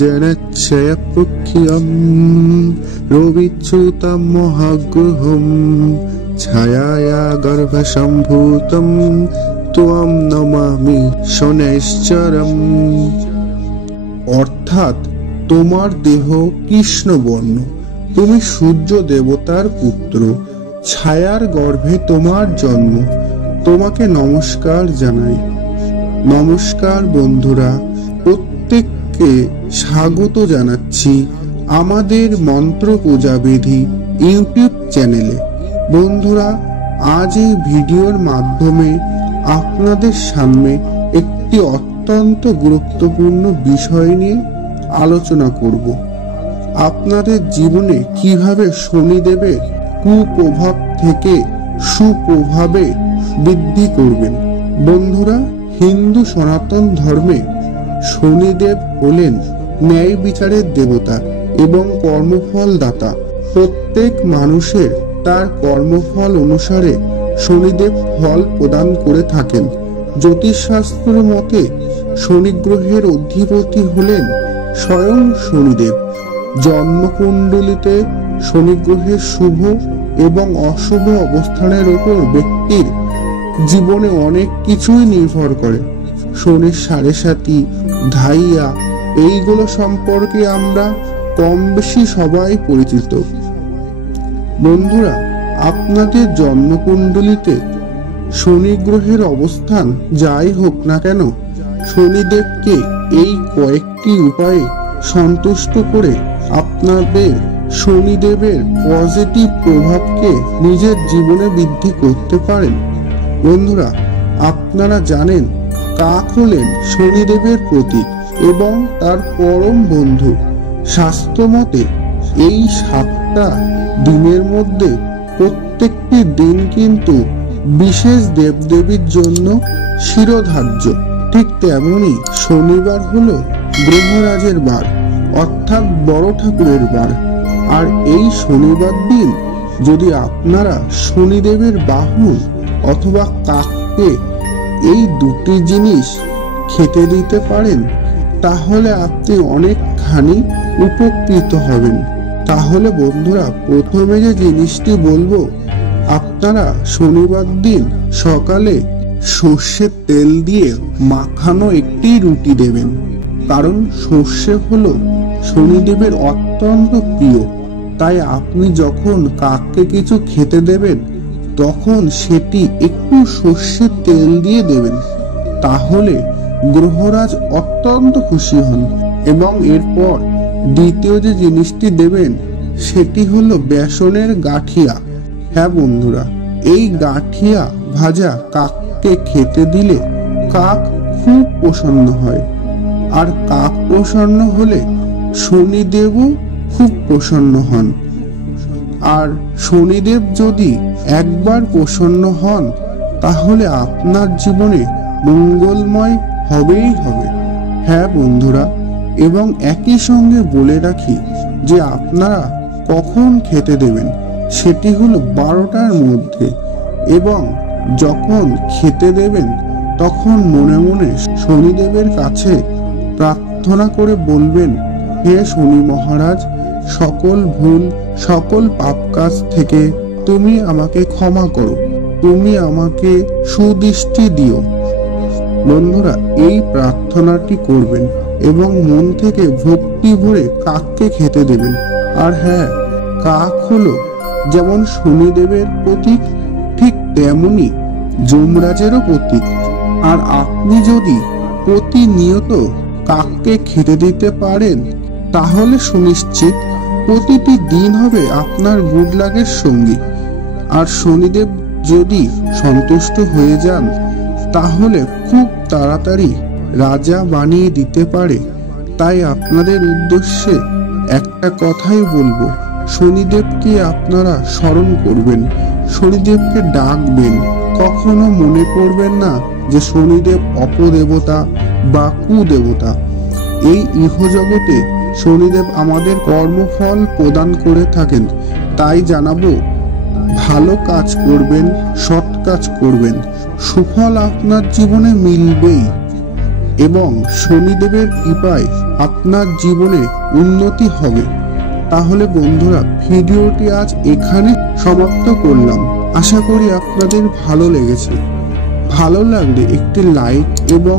জনচ্ছয়পক্ষিয়ম রবিচ্যুতম মহাগ্রহম ছায়ায়া গর্ভসম্ভূতম ত্বম নমামি শনৈশ্চরম। অর্থাৎ তোমার দেহ কৃষ্ণবর্ণ, তুমি সূর্য দেবতার পুত্র, ছায়ার গর্ভে তোমার জন্ম। তোমাকে নমস্কার জানাই। নমস্কার বন্ধুরা, প্রত্যেককে স্বাগত জানাচ্ছি আমাদের মন্ত্র পূজা বিধি ইউটিউব চ্যানেলে। বন্ধুরা, আজ এই ভিডিওর মাধ্যমে আপনাদের সামনে একটি অত্যন্ত গুরুত্বপূর্ণ বিষয় নিয়ে আলোচনা করব। আপনাদের জীবনে কিভাবে শনিদেবের কুপ্রভাব থেকে সুপ্রভাবে বৃদ্ধি করবেন। বন্ধুরা, হিন্দু সনাতন ধর্মে শনিদেব হলেন ন্যায় বিচারের দেবতা এবং কর্মফল দাতা। প্রত্যেক মানুষের তার কর্মফল অনুসারে শনিদেব ফল প্রদান করে থাকেন। জ্যোতিষশাস্ত্র মতে শনি গ্রহের অধিপতি হলেন স্বয়ং শনিদেব। জন্মকুণ্ডলিতে শনি গ্রহের শুভ এবং অশুভ অবস্থানের উপর ব্যক্তির জীবনে অনেক কিছুই নির্ভর করে। শনির সাড়ে সাতি, ধাইয়া, এইগুলো সম্পর্কে আমরা কম বেশি সবাই পরিচিত। বন্ধুরা, আপনাদের জন্মকুণ্ডলিতে শনি গ্রহের অবস্থান যাই হোক না কেন, শনিদেবকে এই কয়েকটি উপায়ে সন্তুষ্ট করে আপনাদের শনিদেবের পজিটিভ প্রভাবকে নিজের জীবনে বৃদ্ধি করতে পারেন। বন্ধুরা, আপনারা জানেন কাক হলেন শনিদেবের প্রতীক এবং তার পরম বন্ধু। শাস্ত্রমতে এই 7টা দিনের মধ্যে প্রত্যেকটি দিন কিন্তু বিশেষ দেবদেবীর জন্য শিরোধার্য। ঠিক তেমনি শনিবার হলো গ্রহরাজের বার, অর্থাৎ বড় ঠাকুরের বার। আর এই শনিবার দিন যদি আপনারা শনিদেবের বাহন অথবা কাককে এই দুটি জিনিস খেতে দিতে পারেন, তাহলে আপনি অনেকখানি উপকৃত হবেন। তাহলে বন্ধুরা, প্রথমে যে জিনিসটি বলবো, আপনারা শনিবার দিন সকালে সর্ষের তেল দিয়ে মাখানো একটি রুটি দেবেন। কারণ সর্ষে হলো শনিদেবের অত্যন্ত প্রিয়। তাই আপনি যখন কাককে কিছু খেতে দেবেন, তখন সেটি একটু সর্ষের তেল দিয়ে দেবেন। তাহলে গ্রহরাজ অত্যন্ত খুশি হন। এবং এরপর দ্বিতীয় যে জিনিসটি দেবেন, সেটি হলো বেসনের গাঁঠিয়া। হ্যাঁ বন্ধুরা, এই গাঁঠিয়া ভাজা কাককে খেতে দিলে কাক খুব প্রসন্ন হয়। আর কাক প্রসন্ন হলে শনিদেবও খুব প্রসন্ন হন। আর শনিদেব যদি একবার প্রসন্ন হন, তাহলে আপনার জীবনে মঙ্গলময় হবেই হবে। হ্যাঁ বন্ধুরা, এবং একই সঙ্গে বলে রাখি যে আপনারা কখন খেতে দেবেন, সেটি হলো 12টার মধ্যে। এবং যখন খেতে দেবেন, তখন মনে মনে শনিদেবের কাছে প্রার্থনা করে বলবেন, হে শনি মহারাজ, সকল ভুল সকল পাপ কাজ থেকে তুমি আমাকে ক্ষমা করো, তুমি আমাকে সুদৃষ্টি দিও। বন্ধুরা, এই প্রার্থনাটি করবেন এবং মন থেকে ভক্তি ভরে কাককে খেতে দেবেন। আর হ্যাঁ, কাক হলো যেমন শনিদেবের প্রতীক, ঠিক তেমনি যমরাজেরও প্রতীক। আর আপনি যদি প্রতিনিয়ত কাককে খেতে দিতে পারেন, তাহলে সুনিশ্চিত প্রতিটি দিন হবে আপনার গুড লাকের সঙ্গী। আর শনিদেব যদি সন্তুষ্ট হয়ে যান, তাহলে খুব তাড়াতাড়ি রাজা বানিয়ে দিতে পারে। তাই আপনাদের উদ্দেশ্যে একটা কথাই বলবো, শনিদেবকে আপনারা স্মরণ করবেন, শনিদেবকে ডাকবেন। কখনো মনে করবেন না যে শনিদেব অপদেবতা বা কুদেবতা। এই ইহজগতে শনিদেব আমাদের কর্মফল প্রদান করে থাকেন। তাই জানাবো, ভালো কাজ করবেন, সৎ কাজ করবেন, সুফল আপনার জীবনে মিলবেই। এবং শনিদেবের কৃপায় আপনার জীবনে উন্নতি হবে। তাহলে বন্ধুরা, ভিডিওটি আজ এখানে সমাপ্ত করলাম। আশা করি আপনাদের ভালো লেগেছে। ভালো লাগলে একটি লাইক এবং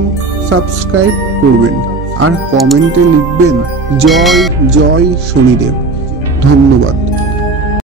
সাবস্ক্রাইব করবেন আর কমেন্টে লিখবেন জয় জয় শনিদেব। ধন্যবাদ।